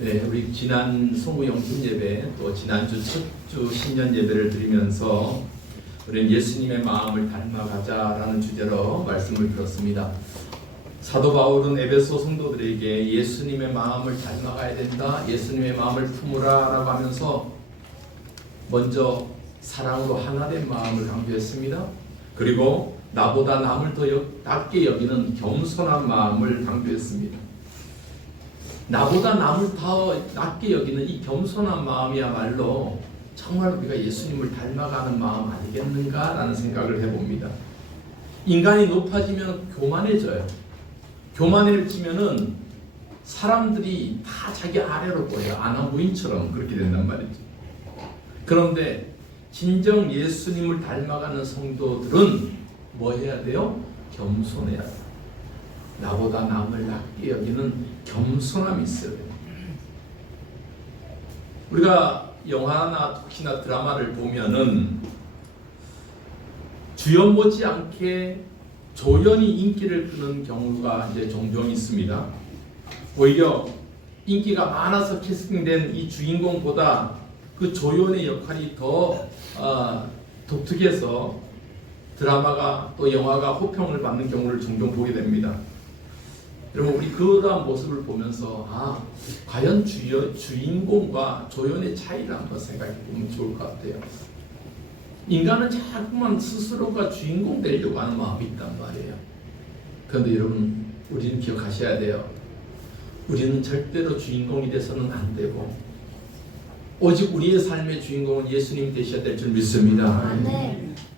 네, 우리 지난 소무영신 예배 또 지난주 첫 주 신년 예배를 드리면서 우리는 예수님의 마음을 닮아가자라는 주제로 말씀을 들었습니다. 사도 바울은 에베소 성도들에게 예수님의 마음을 닮아가야 된다, 예수님의 마음을 품으라라고 하면서 먼저 사랑으로 하나된 마음을 강조했습니다. 그리고 나보다 남을 더 낮게 여기는 겸손한 마음을 강조했습니다. 나보다 남을 더 낮게 여기는 이 겸손한 마음이야말로 정말 우리가 예수님을 닮아가는 마음 아니겠는가라는 생각을 해봅니다. 인간이 높아지면 교만해져요. 교만해지면은 사람들이 다 자기 아래로 보여요. 아나무인처럼 그렇게 된단 말이죠. 그런데 진정 예수님을 닮아가는 성도들은 뭐 해야 돼요? 겸손해야 돼요. 나보다 남을 낮게 여기는 겸손함이 있어야 돼요. 우리가 영화나 특히나 드라마를 보면은 주연 못지않게 조연이 인기를 끄는 경우가 이제 종종 있습니다. 오히려 인기가 많아서 캐스팅된 이 주인공보다 그 조연의 역할이 더 독특해서 드라마가 또 영화가 호평을 받는 경우를 종종 보게 됩니다. 여러분, 우리 그러한 모습을 보면서 과연 주인공과 조연의 차이를 한번 생각해 보면 좋을 것 같아요. 인간은 자꾸만 스스로가 주인공 되려고 하는 마음이 있단 말이에요. 그런데 여러분, 우리는 기억하셔야 돼요. 우리는 절대로 주인공이 돼서는 안 되고 오직 우리의 삶의 주인공은 예수님 되셔야 될 줄 믿습니다.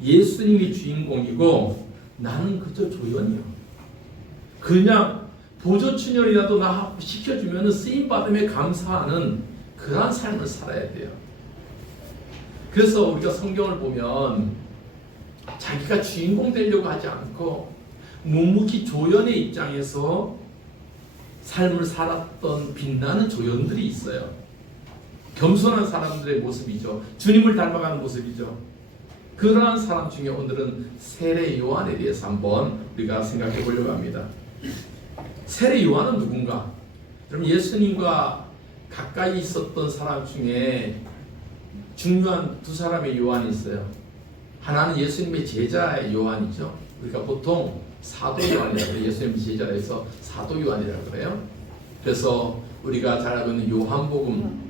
예수님이 주인공이고 나는 그저 조연이요. 그냥 보조충혈이라도 나 시켜주면 쓰임받음에 감사하는 그러한 삶을 살아야 돼요. 그래서 우리가 성경을 보면 자기가 주인공 되려고 하지 않고 묵묵히 조연의 입장에서 삶을 살았던 빛나는 조연들이 있어요. 겸손한 사람들의 모습이죠. 주님을 닮아가는 모습이죠. 그러한 사람 중에 오늘은 세례 요한에 대해서 한번 우리가 생각해 보려고 합니다. 세례 요한은 누군가? 그럼 예수님과 가까이 있었던 사람 중에 중요한 두 사람의 요한이 있어요. 하나는 예수님의 제자의 요한이죠. 우리가 보통 사도 요한이라고 해요. 예수님의 제자에서 사도 요한이라고 그래요. 그래서 우리가 잘 알고 있는 요한복음,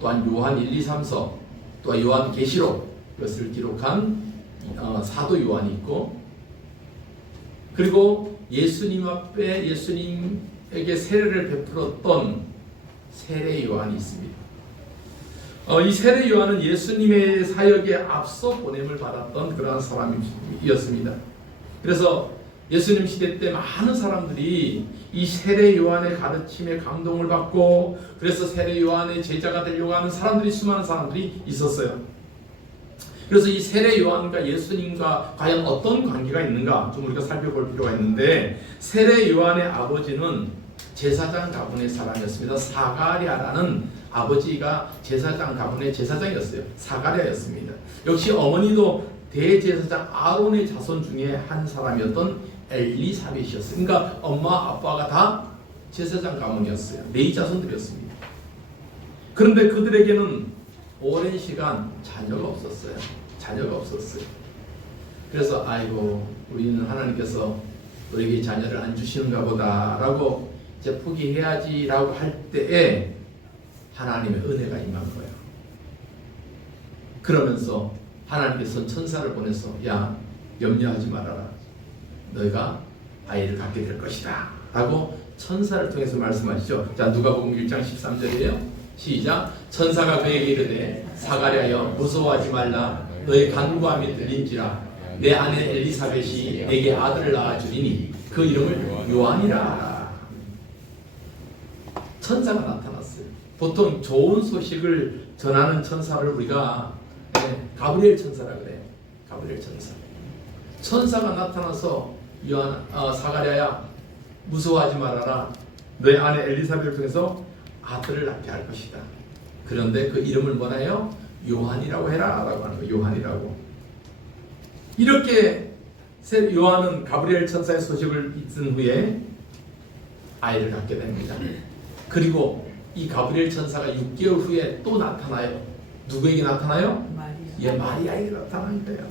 또한 요한 1, 2, 3서, 또한 요한 계시록 이것을 기록한 사도 요한이 있고, 그리고 예수님 앞에 예수님에게 세례를 베풀었던 세례 요한이 있습니다. 이 세례 요한은 예수님의 사역에 앞서 보냄을 받았던 그러한 사람이었습니다. 그래서 예수님 시대 때 많은 사람들이 이 세례 요한의 가르침에 감동을 받고 그래서 세례 요한의 제자가 되려고 하는 사람들이, 수많은 사람들이 있었어요. 그래서 이 세례 요한과 예수님과 과연 어떤 관계가 있는가 좀 우리가 살펴볼 필요가 있는데, 세례 요한의 아버지는 제사장 가문의 사람이었습니다. 사가랴라는 아버지가 제사장 가문의 제사장이었어요. 사가랴였습니다. 역시 어머니도 대제사장 아론의 자손 중에 한 사람이었던 엘리사벳이었어요. 그러니까 엄마 아빠가 다 제사장 가문이었어요. 네 자손들이었습니다. 그런데 그들에게는 오랜 시간 자녀가 없었어요. 그래서 아이고, 우리는 하나님께서 우리에게 자녀를 안 주시는가 보다라고 이제 포기해야지라고 할 때에 하나님의 은혜가 임한 거예요. 그러면서 하나님께서 천사를 보내서 야, 염려하지 말아라. 너희가 아이를 갖게 될 것이다 라고 천사를 통해서 말씀하시죠. 자, 누가복음 1장 13절이에요. 시작. 천사가 그에게 이르되 사가랴여 무서워하지 말라. 너의 간구함이 들린지라 내 아내 엘리사벳이 내게 아들을 낳아주리니 그 이름을 요한이라. 천사가 나타났어요. 보통 좋은 소식을 전하는 천사를 우리가 가브리엘 천사라 그래요. 가브리엘 천사. 천사가 나타나서 사가랴야 무서워하지 말아라. 너의 아내 엘리사벳을 통해서 아들을 낳게 할 것이다. 그런데 그 이름을 뭐나요? 요한이라고 해라 라고 하는 거예요. 요한이라고. 이렇게 요한은 가브리엘 천사의 소식을 듣은 후에 아이를 갖게 됩니다. 그리고 이 가브리엘 천사가 6개월 후에 또 나타나요. 누구에게 나타나요? 예, 마리아에게 나타난 거예요.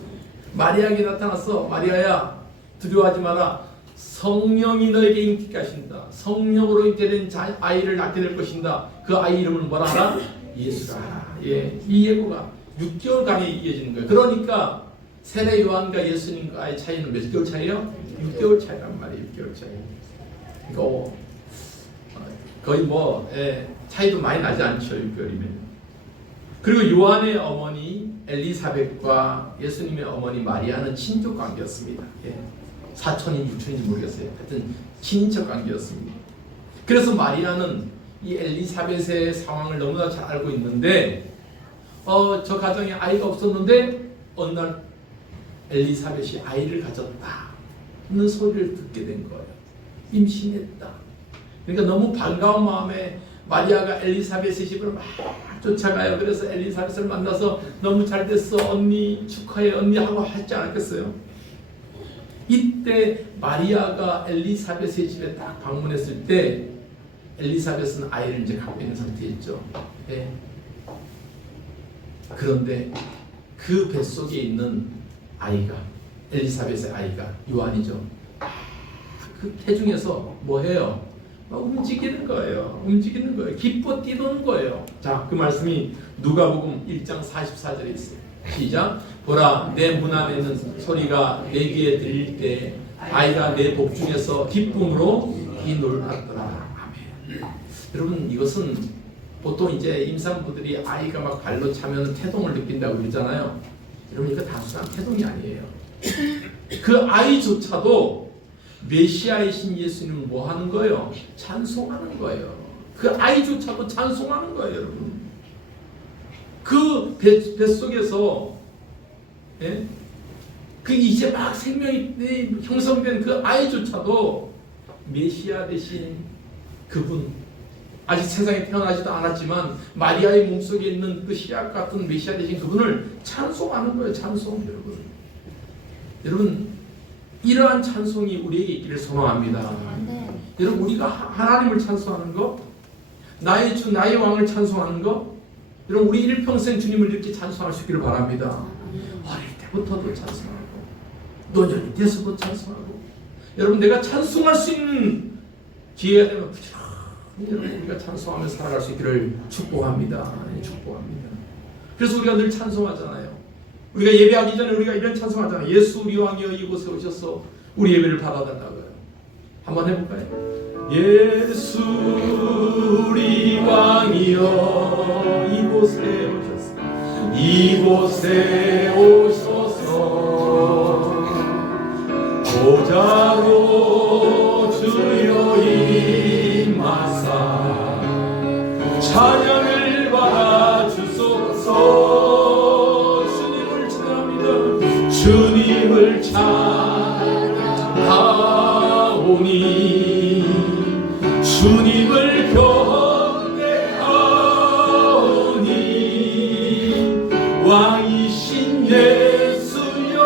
마리아에게 나타났어. 마리아야, 두려워하지 마라. 성령이 너에게 인기게 하신다. 성령으로 잉태된 아이를 낳게 될 것인다. 그 아이 이름은 뭐라 하나? 예수라. 예, 이 예고가 6개월간에 이어지는 거예요. 그러니까 세례 요한과 예수님과의 차이는 몇 개월 차이요? 6개월 차이란 말이에요. 6개월 차이. 그러니까 거의 뭐 차이도 많이 나지 않죠. 6개월이면. 그리고 요한의 어머니 엘리사벳과 예수님의 어머니 마리아는 친족 관계였습니다. 예. 사촌인지 육촌인지 모르겠어요. 하여튼 친인척 관계였습니다. 그래서 마리아는 이 엘리사벳의 상황을 너무나 잘 알고 있는데 저 가정에 아이가 없었는데 어느 날 엘리사벳이 아이를 가졌다는 소리를 듣게 된 거예요. 임신했다. 그러니까 너무 반가운 마음에 마리아가 엘리사벳의 집으로 막 쫓아가요. 그래서 엘리사벳을 만나서 너무 잘 됐어 언니 축하해 언니 하고 하지 않았겠어요? 이때 마리아가 엘리사벳의 집에 딱 방문했을 때 엘리사벳은 아이를 이제 갖고 있는 상태였죠. 네. 그런데 그 뱃속에 있는 아이가 엘리사벳의 아이가 요한이죠. 그 태중에서 뭐 해요? 막 움직이는 거예요. 움직이는 거예요. 기뻐 뛰노는 거예요. 자, 그 말씀이 누가복음 1장 44절에 있어요. 시작. 보라, 내 문 안에 있는 소리가 내 귀에 들릴 때 아이가 내 복중에서 기쁨으로 뛰놀았더라. 아멘. 여러분, 이것은 보통 이제 임산부들이 아이가 막 발로 차면 태동을 느낀다고 그러잖아요. 여러분, 이거 단순한 태동이 아니에요. 그 아이조차도 메시아이신 예수님을 뭐 하는 거예요? 찬송하는 거예요. 그 아이조차도 찬송하는 거예요, 여러분. 그 뱃속에서 예? 그 이제 막 생명이 형성된 그 아이조차도 메시아 되신 그분, 아직 세상에 태어나지도 않았지만 마리아의 몸속에 있는 그 씨앗 같은 메시아 되신 그분을 찬송하는 거예요. 찬송. 여러분 이러한 찬송이 우리에게 있기를 소망합니다. 네. 여러분 우리가 하나님을 찬송하는 거, 나의 주 나의 왕을 찬송하는 거, 여러분 우리 일평생 주님을 이렇게 찬송할 수 있기를 바랍니다. 어릴 때부터도 찬송하고 노년이 돼서도 찬송하고, 여러분 내가 찬송할 수 있는 기회가 되면 부지런히 여러분 우리가 찬송하며 살아갈 수 있기를 축복합니다. 축복합니다. 그래서 우리가 늘 찬송하잖아요. 우리가 예배하기 전에 우리가 이런 찬송하잖아요. 예수 우리 왕이여 이곳에 오셔서 우리 예배를 받아달라고요. 한번 해볼까요? 예수 우리 왕이여 이곳에 오셔서 이곳에 오셔서 보좌로 주여 임하사 찬양을 받아 주소서. 주님을 찬양하오니 주님을 경배하오니 왕이신 예수여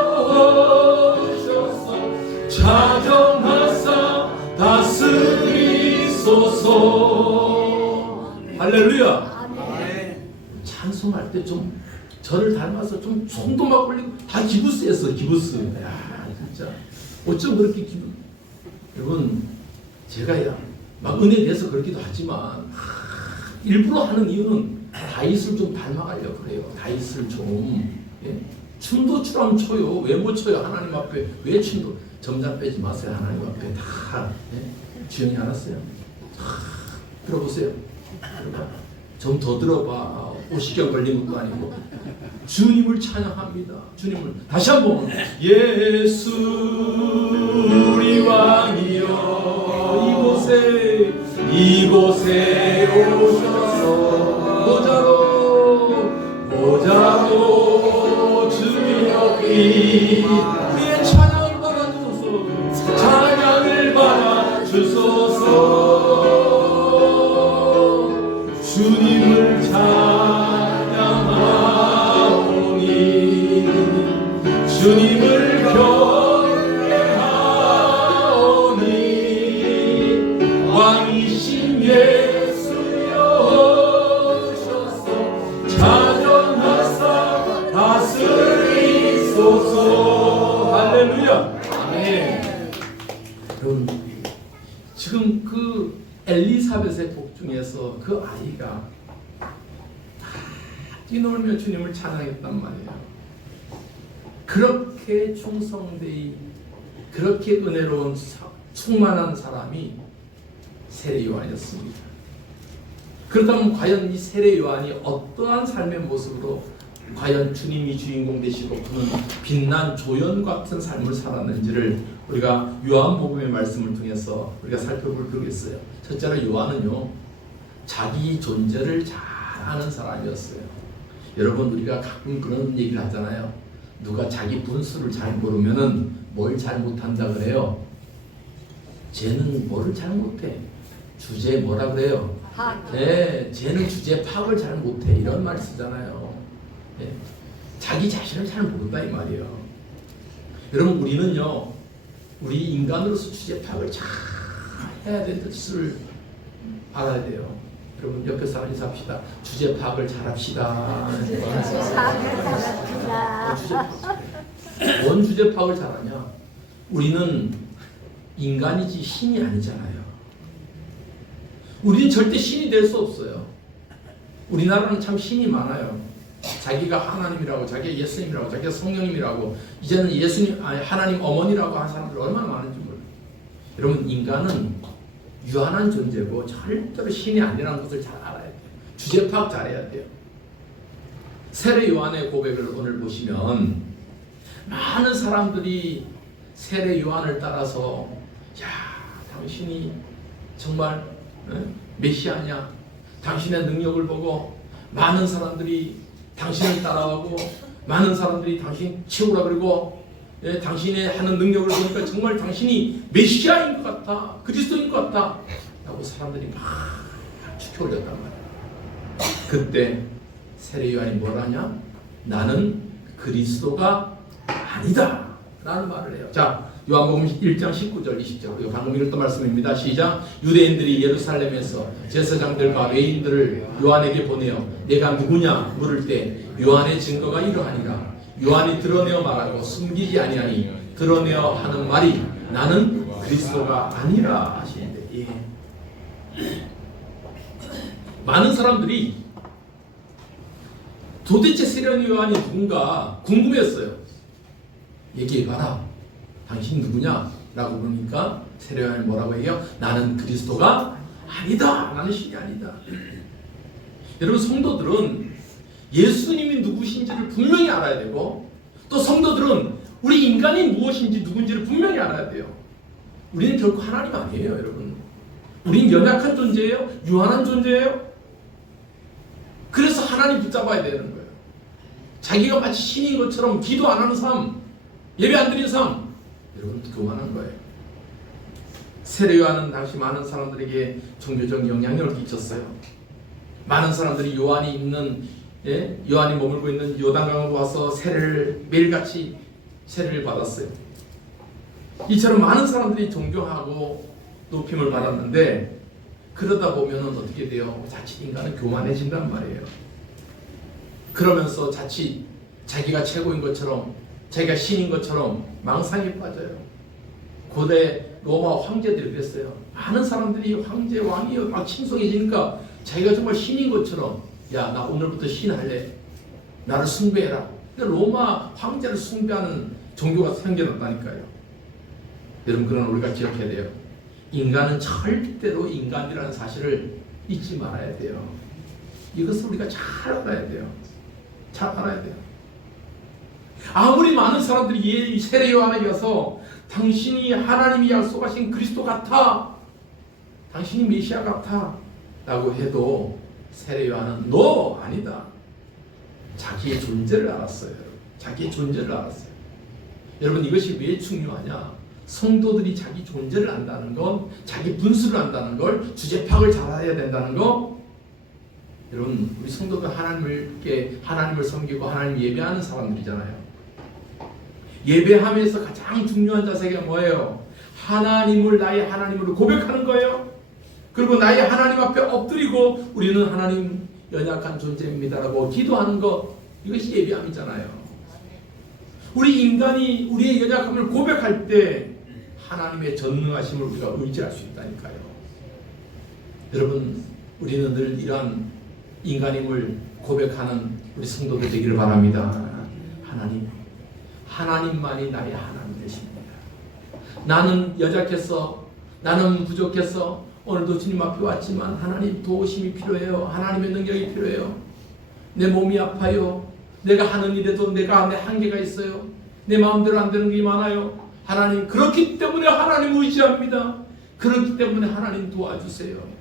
오셔서 자정하사 다스리소서. 할렐루야. 찬송할 때 좀 저를 닮아서 좀 손도 막 올리고 다 기부스였어. 기부스. 야 진짜 어쩜 그렇게 여러분 제가 막 은혜에 대해서 그렇기도 하지만 일부러 하는 이유는 다윗을 좀 닮아가려고 그래요. 다윗을 좀 춤도 추라면 춰요. 왜 못 춰요? 하나님 앞에 왜 춤도 점점 빼지 마세요. 하나님 앞에 다 주연이 알았어요. 들어보세요. 좀 더 들어봐. 오시경 걸린 것도 아니고 주님을 찬양합니다. 주님을 다시 한번 예수 우리 왕이여 이곳에 오셔서 보좌로 주여 우리의 찬양을 받아주소서. 찬양을 받아주소서. 주님을 찬양하오니 주님을 경배하오니 왕이신 예수여 요셉 복 중에서 그 아이가 뛰놀며 주님을 찬양했단 말이에요. 그렇게 충성되이 그렇게 은혜로운 충만한 사람이 세례 요한이었습니다. 그렇다면 과연 이 세례 요한이 어떠한 삶의 모습으로 과연 주님이 주인공 되시고 그는 빛난 조연 같은 삶을 살았는지를 우리가 요한복음의 말씀을 통해서 우리가 살펴볼 필요가 있어요. 첫째로 요한은요, 자기 존재를 잘 아는 사람이었어요. 여러분, 우리가 가끔 그런 얘기를 하잖아요. 누가 자기 분수를 잘 모르면은 뭘 잘 못한다 그래요? 쟤는 뭐를 잘 못해? 주제 뭐라 그래요? 네, 쟤는 주제 파악을 잘 못해. 이런 말 쓰잖아요. 네, 자기 자신을 잘 모른다 이 말이에요. 여러분, 우리는요, 우리 인간으로서 주제 파악을 잘 해야 되는 뜻을 알아야 돼요. 여러분, 옆에 사람 인사합시다. 주제 파악을 잘 합시다. 뭔 주제 파악을 잘하냐? 우리는 인간이지 신이 아니잖아요. 우리는 절대 신이 될 수 없어요. 우리나라는 참 신이 많아요. 자기가 하나님이라고, 자기가 예수님이라고, 자기가 성령님이라고, 이제는 예수님, 아니 하나님 어머니라고 하는 사람들 얼마나 많은지 몰라요. 여러분, 인간은 유한한 존재고 절대로 신이 아니라는 것을 잘 알아야 돼요. 주제 파악 잘해야 돼요. 세례 요한의 고백을 오늘 보시면 많은 사람들이 세례 요한을 따라서 야, 당신이 정말 메시아냐? 당신의 능력을 보고 많은 사람들이 당신을 따라가고 많은 사람들이 당신 최고라 그러고 당신의 하는 능력을 보니까 정말 당신이 메시아인 것 같아, 그리스도인 것 같아 라고 사람들이 막 축혀 올렸단 말이야. 그때 세례 요한이 뭘 하냐? 나는 그리스도가 아니다 라는 말을 해요. 자, 요한복음 1장 19절 20절 이거 방금 읽었던 말씀입니다. 시작. 유대인들이 예루살렘에서 제사장들과 외인들을 요한에게 보내어 내가 누구냐 물을 때 요한의 증거가 이러하니라. 요한이 드러내어 말하고 숨기지 아니하니 드러내어 하는 말이 나는 그리스도가 아니라 하시는데, 예. 많은 사람들이 도대체 세례 요한이 누군가 궁금했어요. 얘기해봐라. 당신 누구냐? 라고 물으니까 세례 요한이 뭐라고 해요? 나는 그리스도가 아니다. 나는 신이 아니다. 여러분, 성도들은 예수님이 누구신지를 분명히 알아야 되고, 또 성도들은 우리 인간이 무엇인지 누군지를 분명히 알아야 돼요. 우리는 결코 하나님 아니에요, 여러분. 우린 연약한 존재예요. 유한한 존재예요. 그래서 하나님 붙잡아야 되는 거예요. 자기가 마치 신인 것처럼 기도 안 하는 삶, 예배 안 드리는 삶, 여러분 그만한 거예요. 세례 요한은 당시 많은 사람들에게 종교적 영향력을 끼쳤어요. 많은 사람들이 요한이 있는, 요한이 머물고 있는 요단강으로 와서 세례를 매일같이 세례를 받았어요. 이처럼 많은 사람들이 존경하고 높임을 받았는데, 그러다 보면 어떻게 돼요? 자칫 인간은 교만해진단 말이에요. 그러면서 자칫 자기가 최고인 것처럼, 자기가 신인 것처럼 망상에 빠져요. 고대 로마 황제들이 그랬어요. 많은 사람들이 황제, 왕이 막 칭송해지니까 자기가 정말 신인 것처럼, 야, 나 오늘부터 신할래. 나를 숭배해라. 로마 황제를 숭배하는 종교가 생겨났다니까요. 여러분, 그러나 우리가 기억해야 돼요. 인간은 절대로 인간이라는 사실을 잊지 말아야 돼요. 이것을 우리가 잘 알아야 돼요. 잘 알아야 돼요. 아무리 많은 사람들이 세례 요한에게 와서 당신이 하나님이 약속하신 그리스도 같아, 당신이 메시아 같아 라고 해도 세례 요한은 너 아니다. 자기의 존재를 알았어요. 자기의 존재를 알았어요. 여러분, 이것이 왜 중요하냐? 성도들이 자기 존재를 안다는 건, 자기 분수를 안다는 걸, 주제 파악을 잘해야 된다는 거. 여러분, 우리 성도들 하나님을 섬기고 하나님 예배하는 사람들이잖아요. 예배하면서 가장 중요한 자세가 뭐예요? 하나님을 나의 하나님으로 고백하는 거예요. 그리고 나의 하나님 앞에 엎드리고 우리는 하나님 연약한 존재입니다라고 기도하는 것, 이것이 예배함이잖아요. 우리 인간이 우리의 연약함을 고백할 때 하나님의 전능하심을 우리가 의지할 수 있다니까요. 여러분, 우리는 늘 이러한 인간임을 고백하는 우리 성도들 되기를 바랍니다. 하나님만이 나의 하나님 되십니다. 나는 여작해서, 나는 부족해서 오늘도 주님 앞에 왔지만 하나님 도우심이 필요해요. 하나님의 능력이 필요해요. 내 몸이 아파요. 내가 하는 일에도 내가 내 한계가 있어요. 내 마음대로 안 되는 게 많아요. 하나님, 그렇기 때문에 하나님 의지합니다. 그렇기 때문에 하나님 도와주세요.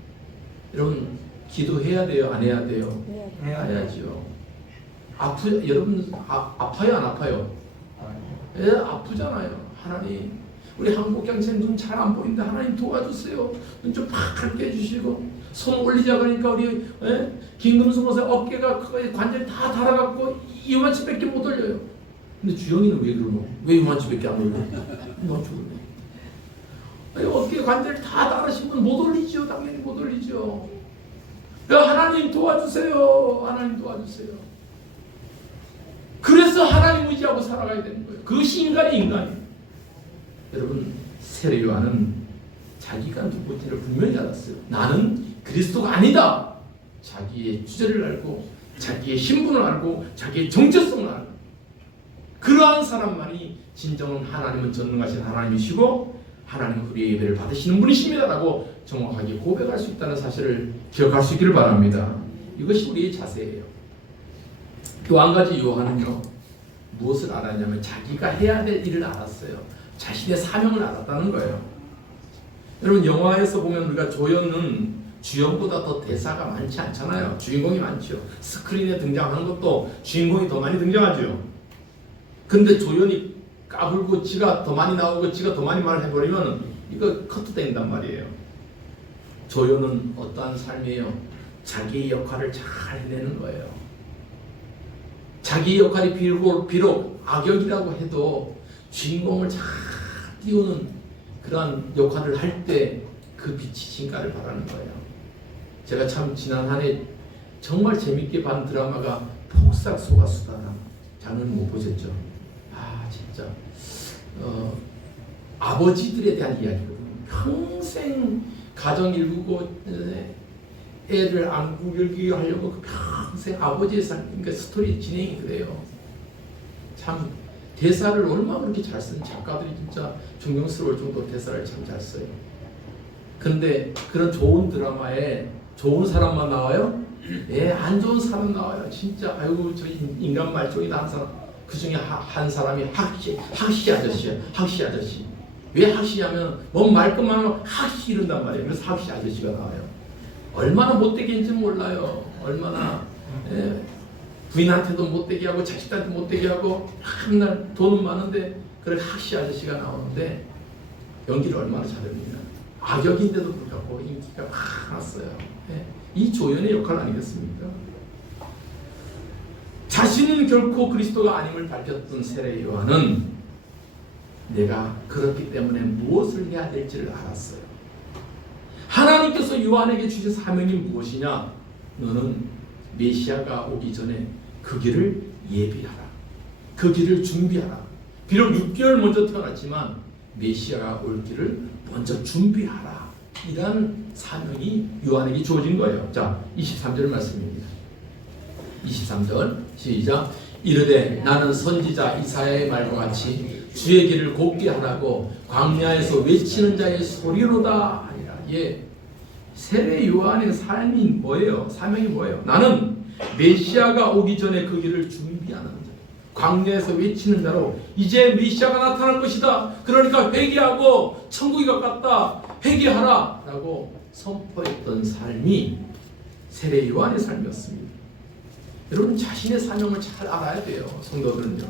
여러분, 기도해야 돼요? 안 해야 돼요? 해야죠. 여러분 아파요? 안 아파요? 예, 아프잖아요. 하나님, 우리 한국경찰 눈 잘 안 보이는데 하나님 도와주세요. 눈 좀 파랗게 해주시고, 손 올리자 그러니까 우리 김금수 목사 어깨가 관절이 다 달아갖고 이만치밖에 못 올려요. 근데 주영이는 왜 그러노? 왜 이만치밖에 안 올려? 이만치 올려. 어깨 관절 다 달으시면 못 올리죠. 당연히 못 올리죠. 하나님 도와주세요. 하나님 도와주세요. 그래서 하나님 의지하고 살아가야 되는 거예요. 그것이 인간이에요. 여러분, 세례 요한은 자기가 누구인지를 분명히 알았어요. 나는 그리스도가 아니다. 자기의 주제를 알고, 자기의 신분을 알고, 자기의 정체성을 알고, 그러한 사람만이 진정한 하나님은 전능하신 하나님이시고 하나님은 우리의 예배를 받으시는 분이십니다 라고 정확하게 고백할 수 있다는 사실을 기억할 수 있기를 바랍니다. 이것이 우리의 자세예요. 또 한 가지 요한은요, 무엇을 알았냐면 자기가 해야 될 일을 알았어요. 자신의 사명을 알았다는 거예요. 여러분, 영화에서 보면 우리가 조연은 주연보다 더 대사가 많지 않잖아요. 주인공이 많죠. 스크린에 등장하는 것도 주인공이 더 많이 등장하죠. 근데 조연이 까불고 지가 더 많이 나오고 지가 더 많이 말을 해버리면 이거 커트된단 말이에요. 조연은 어떠한 삶이에요? 자기의 역할을 잘 해내는 거예요. 자기 역할이 비록 악역이라고 해도 주인공을 잘 띄우는 그런 역할을 할 때 그 빛이 진가를 발하는 거예요. 제가 참 지난 한 해 정말 재밌게 본 드라마가 폭삭 소가수다라. 장르는 못 보셨죠? 아, 진짜 아버지들에 대한 이야기거든요. 평생 가정 이루고 애를 안고 하려고 평생 아버지의 삶, 그러니까 스토리 진행이 그래요. 참 대사를 얼마나 그렇게 잘 쓰는 작가들이 진짜 존경스러울 정도로 대사를 참 잘 써요. 근데 그런 좋은 드라마에 좋은 사람만 나와요? 예, 안 좋은 사람 나와요. 진짜 아이고 저 인간 말종이다 한 사람. 그 중에 한 사람이 학시 아저씨예요. 학시 아저씨. 왜 학시냐면 몸 말끔만 하면 학시 이른단 말이에요. 그래서 학시 아저씨가 나와요. 얼마나 못되게인지 몰라요. 얼마나 부인한테도 못되게 하고 자식들한테 못되게 하고 맨날 돈은 많은데 그렇게 학시 아저씨가 나오는데 연기를 얼마나 잘합니다. 악역인데도 불구하고 인기가 확 났어요. 이 조연의 역할 아니겠습니까? 자신은 결코 그리스도가 아님을 밝혔던 세례 요한은 내가 그렇기 때문에 무엇을 해야 될지를 알았어요. 하나님께서 요한에게 주신 사명이 무엇이냐? 너는 메시아가 오기 전에 그 길을 예비하라. 그 길을 준비하라. 비록 6개월 먼저 태어났지만 메시아가 올 길을 먼저 준비하라. 이런 사명이 요한에게 주어진 거예요. 자, 23절 말씀입니다. 23절 시작. 이르되 나는 선지자 이사야의 말과 같이 주의 길을 곱게 하라고 광야에서 외치는 자의 소리로다 하니라. 예, 세례 요한의 삶이 뭐예요? 사명이 뭐예요? 나는 메시아가 오기 전에 그 길을 준비하는 자, 광야에서 외치는 자로 이제 메시아가 나타날 것이다. 그러니까 회개하고 천국이 가깝다. 회개하라 라고 선포했던 삶이 세례 요한의 삶이었습니다. 여러분, 자신의 사명을 잘 알아야 돼요. 성도들은요.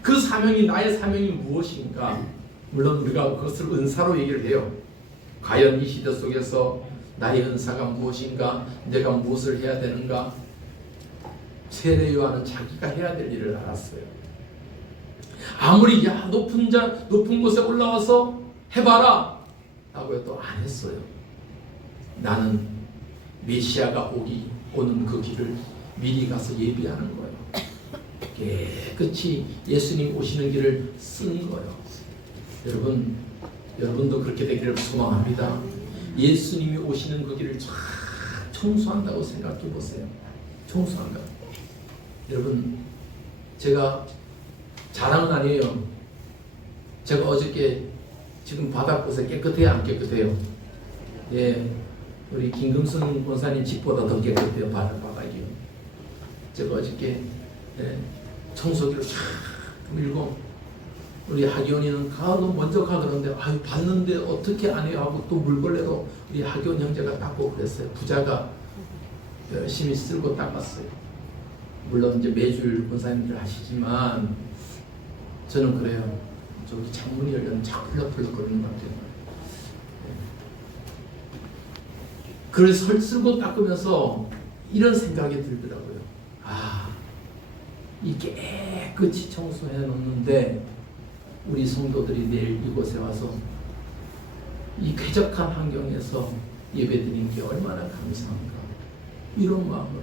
그 사명이, 나의 사명이 무엇인가? 물론 우리가 그것을 은사로 얘기를 해요. 과연 이 시대 속에서 나의 은사가 무엇인가? 내가 무엇을 해야 되는가? 세례 요한은 자기가 해야 될 일을 알았어요. 아무리 높은 곳에 올라와서 해봐라 라고 해도 안 했어요. 나는 메시아가 오는 그 길을 미리 가서 예비하는 거예요. 깨끗이 예수님 오시는 길을 쓴 거예요. 여러분도 그렇게 되기를 소망합니다. 예수님이 오시는 그 길을 쫙 청소한다고 생각해 보세요. 청소한다고. 여러분, 제가 자랑은 아니에요. 제가 어저께 지금 바닥보세요. 깨끗해요, 안 깨끗해요? 예, 우리 김금순 권사님 집보다 더 깨끗해요. 바닥이요. 제가 어저께 청소기를 쫙 밀고, 우리 하기원이는 가도 먼저 가 그러는데, 아유 봤는데 어떻게 안 해요 하고 또 물걸레로 우리 하기원 형제가 닦고 그랬어요. 부자가 열심히 쓸고 닦았어요. 물론 이제 매주 권사님들 하시지만 저는 그래요. 저기 창문이 열려면 자꾸 펄럭펄럭 거리는 것 같아요. 그래서 쓸고 닦으면서 이런 생각이 들더라고요. 이 깨끗이 청소해 놓는데 우리 성도들이 내일 이곳에 와서 이 쾌적한 환경에서 예배드리는 게 얼마나 감사한가, 이런 마음으로.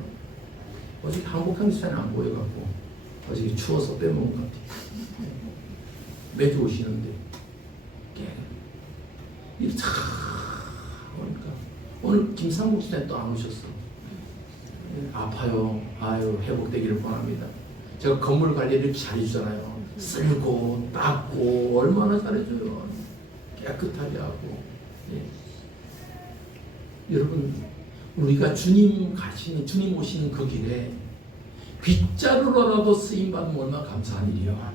어저께 한국형 시간이 안 보여갖고 어저께 추워서 빼먹은 것 같아요. 매주 오시는데 이렇게 참 오니까 오늘 김상국 시장이 또 안 오셨어. 아파요. 아유, 회복되기를 바랍니다. 제가 건물 관리를 이렇게 잘해주잖아요. 쓸고 닦고 얼마나 잘해줘요. 깨끗하게 하고. 여러분, 우리가 주님 오시는 그 길에 빗자루로라도 쓰임받으면 얼마나 감사한 일이야.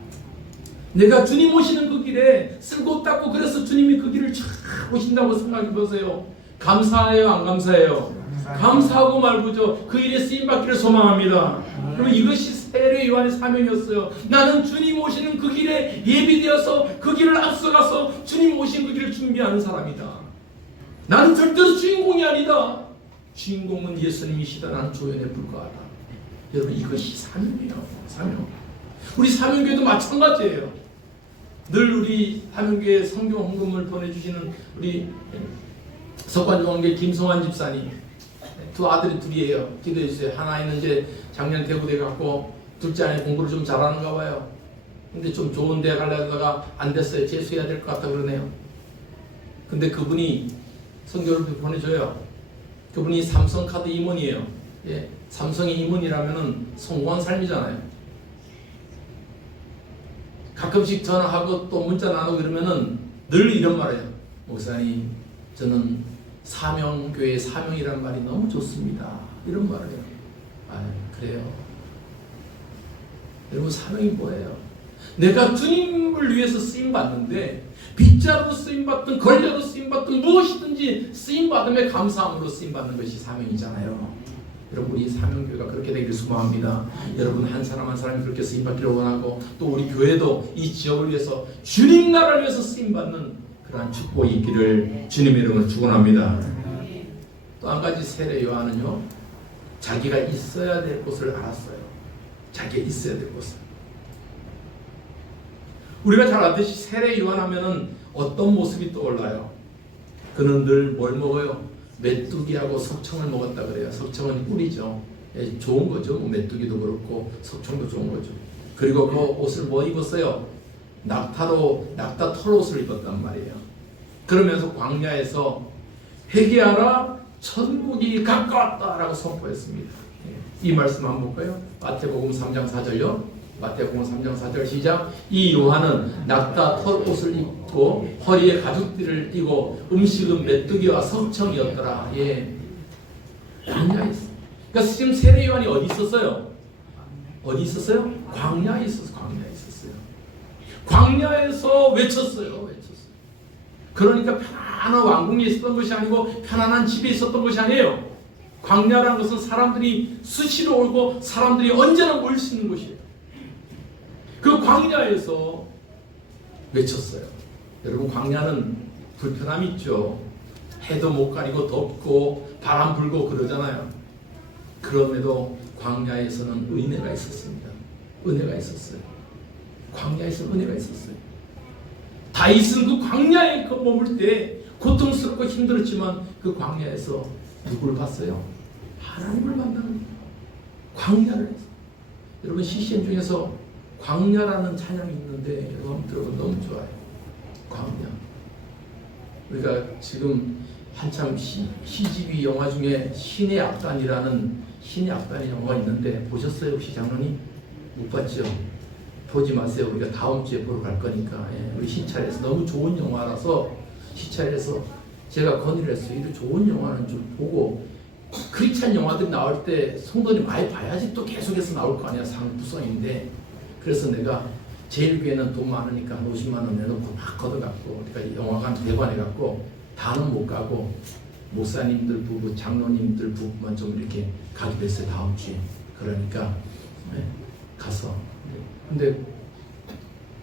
내가 주님 오시는 그 길에 쓸고 닦고 그래서 주님이 그 길을 쫙 오신다고 생각해 보세요. 감사해요, 안 감사해요? 감사하고 말고죠. 그 일에 쓰임받기를 소망합니다. 그럼 이것이 세례 요한의 사명이었어요. 나는 주님 오시는 그 길에 예비되어서 그 길을 앞서가서 주님 오신 그 길을 준비하는 사람이다. 나는 절대로 주인공이 아니다. 주인공은 예수님이시다. 나는 조연에 불과하다. 여러분, 이것이 사명이에요. 사명. 우리 사명교회도 마찬가지예요. 늘 우리 사명교회 성경 헌금을 보내주시는 우리 석관중앙교회 김성환 집사님, 두 아들이 둘이에요. 기도해 주세요. 하나는 이제 작년 대구대 갔고, 둘째 아이 공부를 좀 잘하는가 봐요. 근데 좀 좋은 데 가려다가 안 됐어요. 재수해야 될 것 같다 그러네요. 근데 그분이 성경을 보내줘요. 그분이 삼성카드 임원이에요. 예, 삼성의 임원이라면은 성공한 삶이잖아요. 가끔씩 전화하고 또 문자 나누고 이러면은 늘 이런 말이에요. 목사님, 저는 사명교회 사명이란 말이 너무 좋습니다. 이런 말을 해요. 그래요. 여러분, 사명이 뭐예요? 내가 주님을 위해서 쓰임받는데, 빗자루로 쓰임받든 걸레로 쓰임받든 무엇이든지 쓰임받음에 감사함으로 쓰임받는 것이 사명이잖아요. 여러분, 우리 사명교회가 그렇게 되기를 소망합니다. 여러분, 한 사람 한 사람이 그렇게 쓰임받기를 원하고, 또 우리 교회도 이 지역을 위해서 주님 나라를 위해서 쓰임받는 그러한 축복이 있기를 주님의 이름으로 축원합니다. 또 한 가지 세례 요한은요, 자기가 있어야 될 곳을 알았어요. 자기가 있어야 될 곳을. 우리가 잘 알듯이 세례 요한하면은 어떤 모습이 떠올라요? 그는 늘 뭘 먹어요? 메뚜기하고 석청을 먹었다 그래요. 석청은 꿀이죠. 좋은 거죠. 메뚜기도 그렇고 석청도 좋은 거죠. 그리고 그 옷을 뭐 입었어요? 낙타 털옷을 입었단 말이에요. 그러면서 광야에서 회개하라, 천국이 가까웠다라고 선포했습니다. 이 말씀 한번 볼까요? 마태복음 3장 4절요. 마태복음 3장 4절 시작. 이 요한은 낙타 털옷을 입고 허리에 가죽띠를 띠고 음식은 메뚜기와 석청이었더라. 예, 광야에 있어. 그러니까 지금 세례 요한이 어디 있었어요? 어디 있었어요? 광야에 있었어요. 광야에 있었어요. 광야에서 외쳤어요. 그러니까 편안한 왕궁에 있었던 것이 아니고 편안한 집에 있었던 것이 아니에요. 광야라는 것은 사람들이 수시로 오고 사람들이 언제나 모일 수 있는 곳이에요. 그 광야에서 외쳤어요. 여러분, 광야는 불편함이 있죠. 해도 못 가리고 덥고 바람 불고 그러잖아요. 그럼에도 광야에서는 은혜가 있었습니다. 은혜가 있었어요. 광야에서 은혜가 있었어요. 다윗은 그 광야에 머물 때 고통스럽고 힘들었지만 그 광야에서 누구를 봤어요? 하나님을 만나는 광야를 해서. 여러분, CCM 중에서 광야라는 찬양이 있는데 여러분 들어보면 너무 좋아요. 광야. 우리가 지금 한참 CGV 영화 중에 신의 악단이라는 영화가 있는데 보셨어요 혹시 장로님? 못 봤죠? 보지 마세요. 우리가 다음 주에 보러 갈 거니까. 우리 시찰에서 너무 좋은 영화라서 시찰에서 제가 건의를 했어요. 이런 좋은 영화는 좀 보고 크리스찬 영화들이 나올 때 성도님 많이 봐야지 또 계속해서 나올 거 아니야. 상부성인데 그래서 내가 제일교회는 돈 많으니까 한 50만 원 내놓고 막 걷어갖고 그러니까 영화관 대관해갖고 다는 못 가고 목사님들 부부, 장로님들 부부만 좀 이렇게 가기로 했어요. 다음 주에. 그러니까 가서. 근데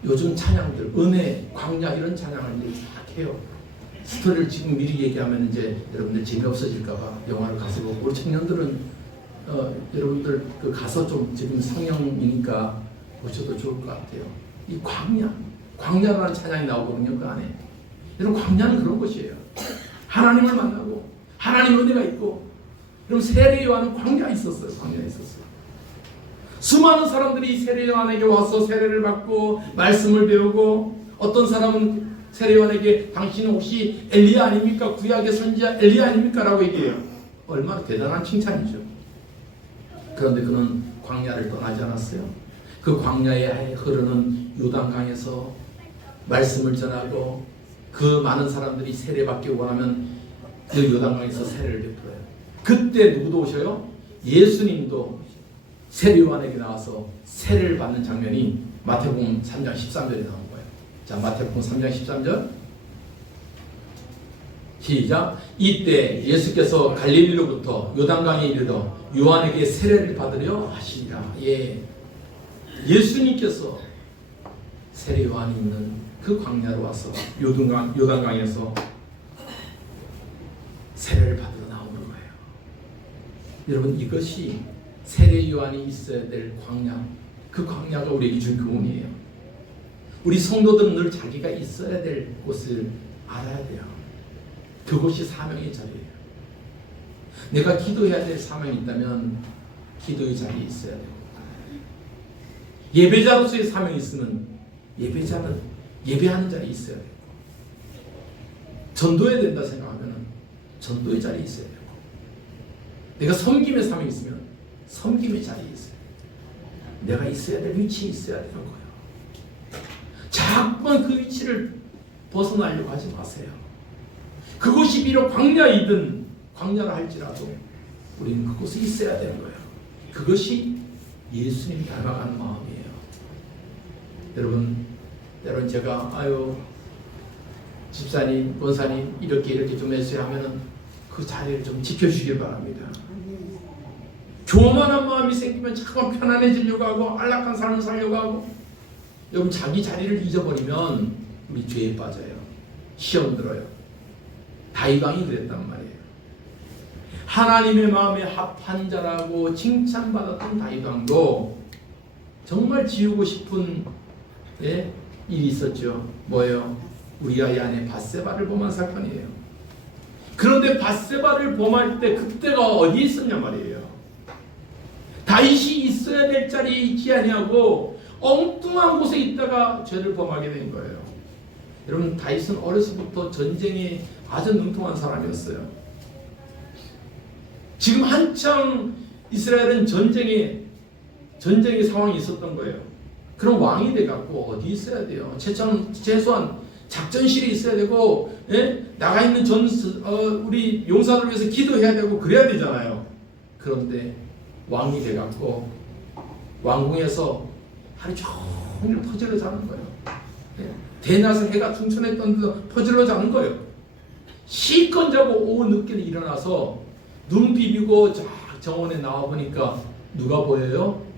요즘 찬양들 은혜, 광야 이런 찬양을 이제 쫙 해요. 스토리를 지금 미리 얘기하면 이제 여러분들 재미없어질까봐 영화를 가서 보고 우리 청년들은 여러분들 그 가서 좀 지금 상영이니까 보셔도 좋을 것 같아요. 이 광야라는 찬양이 나오거든요. 그 안에. 여러분 광야는 그런 것이에요. 하나님을 만나고 하나님 은혜가 있고 여러분 세례 요한은 광야에 있었어요. 광야에 있었어요. 수많은 사람들이 세례 요한에게 와서 세례를 받고 말씀을 배우고 어떤 사람은 세례 요한에게 당신은 혹시 엘리야 아닙니까? 구약의 선지자 엘리야 아닙니까? 라고 얘기해요. 얼마나 대단한 칭찬이죠. 그런데 그는 광야를 떠나지 않았어요. 그 광야에 흐르는 요단강에서 말씀을 전하고 그 많은 사람들이 세례받기 원하면 그 요단강에서 세례를 베풀어요. 그때 누구도 오셔요? 예수님도 세례 요한에게 나와서 세례를 받는 장면이 마태복음 3장 13절에 나온 거예요. 자, 마태복음 3장 13절 시작. 이때 예수께서 갈릴리로부터 요단강에 이르러 요한에게 세례를 받으려 하시니라. 예수님께서 세례 요한이 있는 그 광야로 와서 요단강에서 세례를 받으러 나오는 거예요. 여러분 이것이 세례 요한이 있어야 될 광야, 그 광야가 우리에게 준 교훈이에요. 우리 성도들은 늘 자기가 있어야 될 곳을 알아야 돼요. 그곳이 사명의 자리예요. 내가 기도해야 될 사명이 있다면 기도의 자리에 있어야 되고 예배자로서의 사명이 있으면 예배자는 예배하는 자리에 있어야 되고 전도해야 된다 생각하면 전도의 자리에 있어야 되고 내가 섬김의 사명이 있으면 섬김의 자리에 있어요. 내가 있어야 될 위치에 있어야 되는 거예요. 자꾸만 그 위치를 벗어나려고 하지 마세요. 그곳이 비록 광야이든 광야라 할지라도 우리는 그곳에 있어야 되는 거예요. 그것이 예수님 닮아가는 마음이에요. 여러분 제가 집사님, 권사님 이렇게 좀 해주세요 하면은 그 자리를 좀 지켜주시길 바랍니다. 교만한 마음이 생기면 자꾸만 편안해지려고 하고 안락한 삶을 살려고 하고 여러분 자기 자리를 잊어버리면 우리 죄에 빠져요. 시험 들어요. 다윗왕이 그랬단 말이에요. 하나님의 마음에 합한 자라고 칭찬받았던 다윗왕도 정말 지우고 싶은 일이 있었죠. 뭐예요? 우리아의 아내 밧세바를 범한 사건이에요. 그런데 밧세바를 범할 때 그때가 어디에 있었냐 말이에요. 다윗이 있어야 될 자리에 있지 아니하고 엉뚱한 곳에 있다가 죄를 범하게 된 거예요. 여러분 다윗은 어려서부터 전쟁에 아주 능통한 사람이었어요. 지금 한창 이스라엘은 전쟁의 상황이 있었던 거예요. 그럼 왕이 돼갖고 어디 있어야 돼요? 최소한 작전실에 있어야 되고 나가 있는 우리 용사들 위해서 기도해야 되고 그래야 되잖아요. 그런데 왕이 돼갖고 왕궁에서 하루 종일 퍼즐러 자는 거예요. 대낮에 해가 충천했던 데서 퍼즐러 자는 거예요. 실컷 자고 오후 늦게 일어나서 눈 비비고 쫙 정원에 나와 보니까 누가 보여요?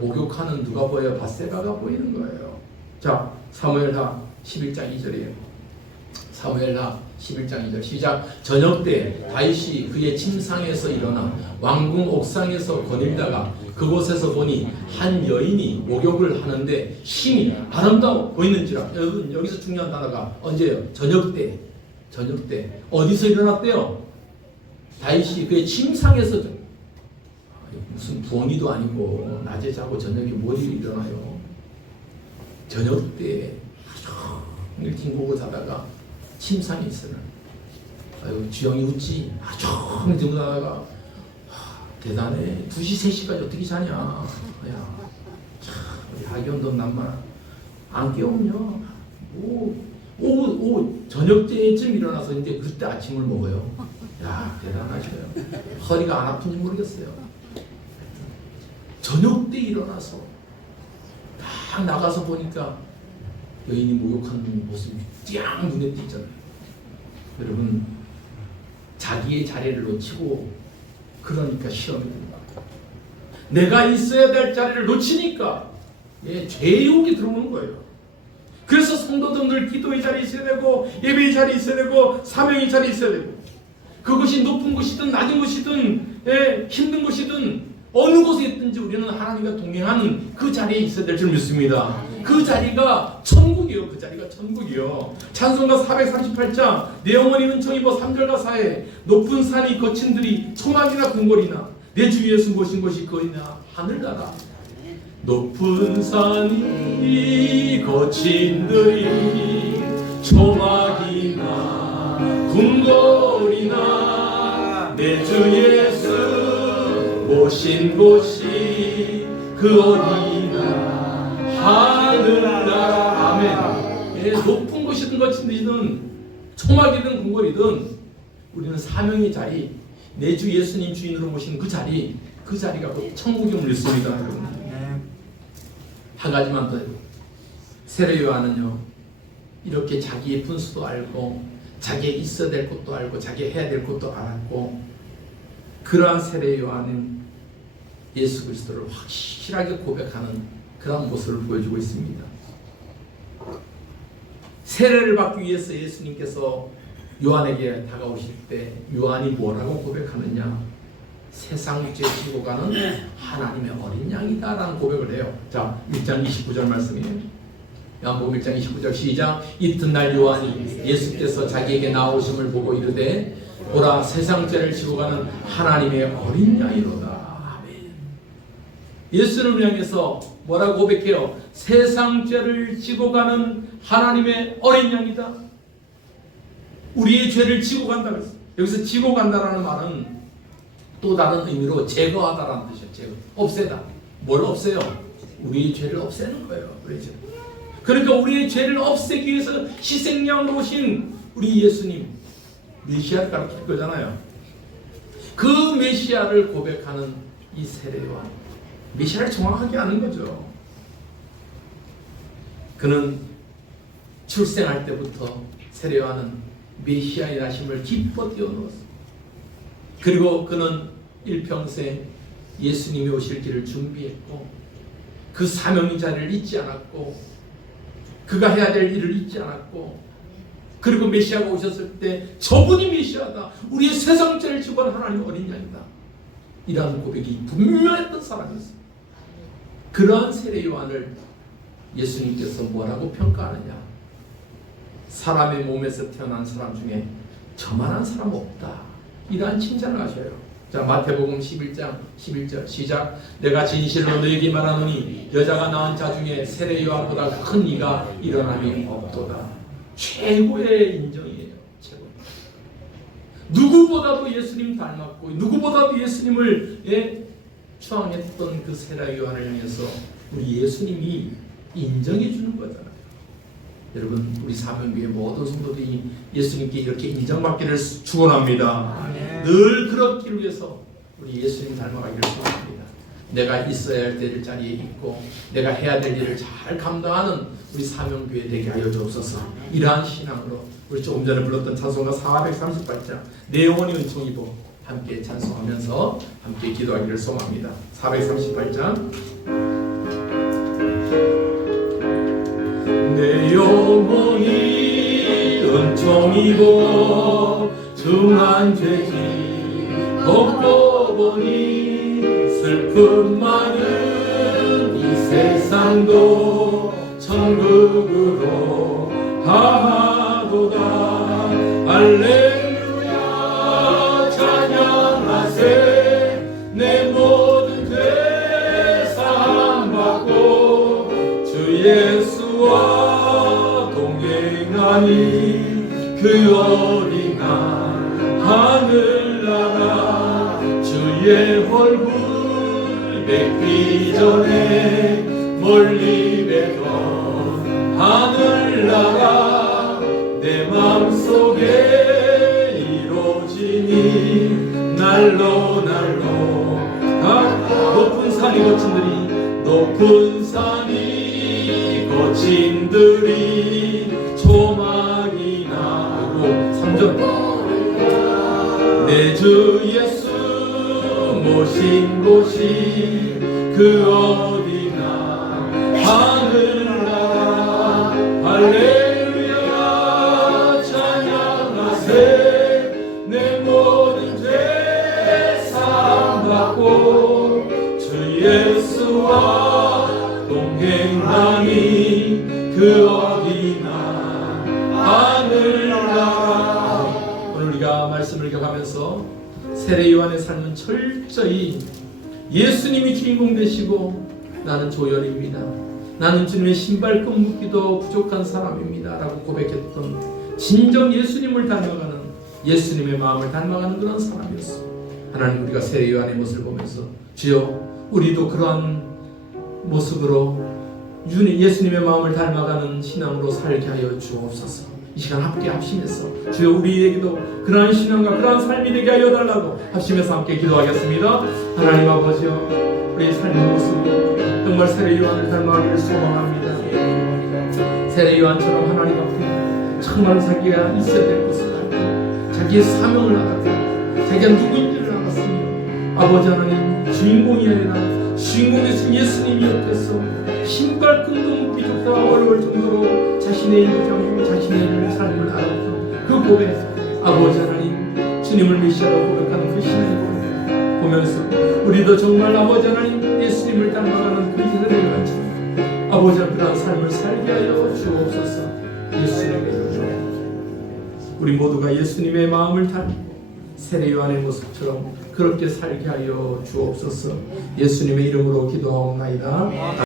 목욕하는 누가 보여요? 밧세바가 보이는 거예요. 자, 사무엘하 11장 2절이에요. 사무엘하 11장 2절 시작. 저녁 때 다윗이 그의 침상에서 일어나 왕궁 옥상에서 거닐다가 그곳에서 보니 한 여인이 목욕을 하는데 심히 아름다워 보이는지라. 여러분 여기서 중요한 단어가 언제예요? 저녁 때. 어디서 일어났대요? 다윗이 그의 침상에서 무슨 부엉이도 아니고 낮에 자고 저녁에 뭘 일어나요? 저녁 때 하루 종일 뒹구고 자다가 침상에 있으면 아유, 주영이 웃지. 종일 들고 나다가 대단해. 2시, 3시까지 어떻게 자냐. 야, 참, 우리 하기원 넌 남만 안 깨웠냐. 저녁 때쯤 일어나서 이제 그때 아침을 먹어요. 야, 대단하셔요. 허리가 안 아픈지 모르겠어요. 저녁 때 일어나서 딱 나가서 보니까 여인이 목욕하는 모습이 쫙 눈에 띄잖아요. 여러분, 자기의 자리를 놓치고 그러니까 시험이 된다. 내가 있어야 될 자리를 놓치니까 죄욕이 들어오는 거예요. 그래서 성도들 기도의 자리에 있어야 되고 예배의 자리에 있어야 되고 사명의 자리에 있어야 되고, 그것이 높은 곳이든 낮은 곳이든 힘든 곳이든 어느 곳에 있든지 우리는 하나님과 동행하는 그 자리에 있어야 될 줄 믿습니다. 그 자리가 천국이요. 그 자리가 천국이요. 찬송가 438장 내 영혼이 은총 입어 3절과 4에 높은 산이 거친 들이 초막이나 궁궐이나 내 주 예수 모신 곳이 거이나 하늘나라. 높은 산이 거친 들이 초막이나 궁궐이나 내 주 예수 모신 곳이 그 어디나 하늘나라. 아멘. 높은 곳이든 거친 데이든 초막이든 궁궐이든 우리는 사명의 자리, 내 주 예수님 주인으로 모신 그 자리가 곧 천국임을 믿습니다. 한 가지만 더 해요. 세례 요한은요, 이렇게 자기의 분수도 알고 자기의 있어야 될 것도 알고 자기 해야 될 것도 알았고, 그러한 세례 요한은 예수 그리스도를 확실하게 고백하는 그런 모습을 보여주고 있습니다. 세례를 받기 위해서 예수님께서 요한에게 다가오실 때 요한이 뭐라고 고백하느냐? 세상 죄 지고 가는 하나님의 어린 양이다 라는 고백을 해요. 자, 1장 29절 말씀이에요. 요한복음 1장 29절 시작. 이튿날 요한이 예수께서 자기에게 나오심을 보고 이르되 보라, 세상 죄를 지고 가는 하나님의 어린 양이로다. 아멘. 예수를 향해서 뭐라고 고백해요? 세상 죄를 지고 가는 하나님의 어린 양이다. 우리의 죄를 지고 간다 그랬어요. 여기서 지고 간다라는 말은 또 다른 의미로 제거하다라는 뜻이에요. 제거, 없애다. 뭘 없애요? 우리의 죄를 없애는 거예요. 우리의 죄. 그러니까 우리의 죄를 없애기 위해서 희생양으로 오신 우리 예수님, 메시아를 가르칠 거잖아요. 그 메시아를 고백하는 이 세례 요한, 메시아를 정확하게 아는 거죠. 그는 출생할 때부터 세례 요한은 메시아의 나심을 기뻐 뛰어누었습니다. 그리고 그는 일평생 예수님이 오실 길을 준비했고 그 사명의 자리를 잊지 않았고 그가 해야 될 일을 잊지 않았고, 그리고 메시아가 오셨을 때 저분이 메시아다, 우리의 세상 죄를 지고 가는 하나님의 어린 양이다, 이라는 고백이 분명했던 사람이었습니다. 그러한 세례 요한을 예수님께서 뭐라고 평가하느냐? 사람의 몸에서 태어난 사람 중에 저만한 사람 없다, 이러한 칭찬을 하셔요. 자, 마태복음 11장 11절 시작. 내가 진실로 너에게 말하노니 여자가 낳은 자 중에 세례 요한보다 큰 이가 일어남이 없도다. 최고의 인정이에요. 최고. 누구보다도 예수님 닮았고 누구보다도 예수님을 추앙했던 그 세례 요한을 향해서 우리 예수님이 인정해 주는 거잖아요. 여러분, 우리 사명교회 모든 성도들이 예수님께 이렇게 인정받기를 축원합니다. 늘 그렇기를 위해서 우리 예수님 닮아가기를 소원합니다. 내가 있어야 할 자리에 있고 내가 해야 될 일을 잘 감당하는 우리 사명교회 되게 하여 주옵소서. 이러한 신앙으로 우리 조금 전에 불렀던 찬송가 438장 내 영혼이 은총 입어 함께 찬송하면서 함께 기도하기를 소망합니다. 438장 내 영혼이 은총 입어 중한 죄지 걷고 보니 슬픔 많은 이 세상도 천국으로 가도다. 할렐루야 찬양하세. 내 모든 죄 사함받고 주 예수와 동행하니 그 어린 양 주의 얼굴 뵙기 전에 멀리 뵈던 하늘나라 내 마음속에 이루어지니 날로 높은 산이 거친들이 조막이 나고 3절 내 주 예수 모신 곳이 그 어디나 하늘나라 할렐루야 찬양하세 내 모든 죄 사함받고 주 예수와 동행하니 그 어디나 하늘나라. 오늘 우리가 말씀을 읽어가면서 세례 요한의 삶은 철저히 예수님이 주인공 되시고 나는 조연입니다. 나는 주님의 신발끈 묶기도 부족한 사람입니다 라고 고백했던 진정 예수님을 닮아가는 예수님의 마음을 닮아가는 그런 사람이었습니다. 하나님 우리가 세례 요한의 모습을 보면서 주여 우리도 그러한 모습으로 예수님의 마음을 닮아가는 신앙으로 살게 하여 주옵소서. 이 시간 함께 합심해서 주여 우리에게도 그러한 신앙과 그러한 삶이 되게 하여 달라고 합심해서 함께 기도하겠습니다. 하나님 아버지여 우리의 삶의 모습이 정말 세례 요한을 닮아가기를 소망합니다. 세례 요한처럼 하나님 앞에 정말 자기가 있어야 될 것을 알고 자기의 사명을 알았고 자기가 누구인지를 알았으며 아버지 하나님 주인공이 아니라 주인공이신 예수님이 옆에서 신발끈도 묶기 좋다 어려울 정도로 자신의 일정 자신의 삶을 알았던 그 고백 아버지 하나님 주님을 메시아로 고백하는 그 신앙의 고백 보면서 우리도 정말 아버지 하나님 예수님을 닮아가는 그 세례 요한처럼 아버지 하나님 그런 삶을 살게 하여 주옵소서. 예수님의 이름으로 우리 모두가 예수님의 마음을 닮고 세례 요한의 모습처럼 그렇게 살게 하여 주옵소서. 예수님의 이름으로 기도하옵나이다.